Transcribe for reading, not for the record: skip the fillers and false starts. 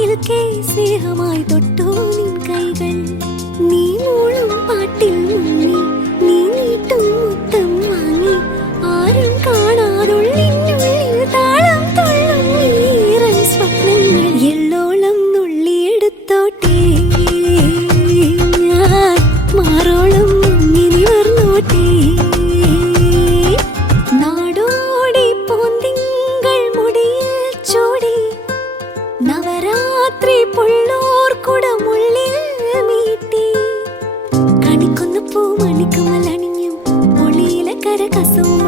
നിൽക്കെ സ്നേഹമായി തൊട്ടു നിൻ കൈകൾ നീ മൂളും പാട്ടിൽ മുങ്ങി നീ നീട്ടും മുത്തം വാങ്ങി ആരും കാണാതുള്ളിനുള്ളിൽ താളം തുള്ളും ഈറൻ സ്വപ്നങ്ങൾ എള്ളോളം നുള്ളിയെടുത്തോട്ടെ ഞാൻ മാറോളം മുങ്ങി നിവർന്നോട്ടെ നാടോടി പൂന്തിങ്കൾ മുടിയിൽ ചൂടി നവരാത്രി പുള്ളോർ കുടമുള്ളിൽ മീട്ടി കണിക്കൊന്ന പൂ മണിക്കമലണിഞ്ഞു ഒളിയിലെ കര കസവും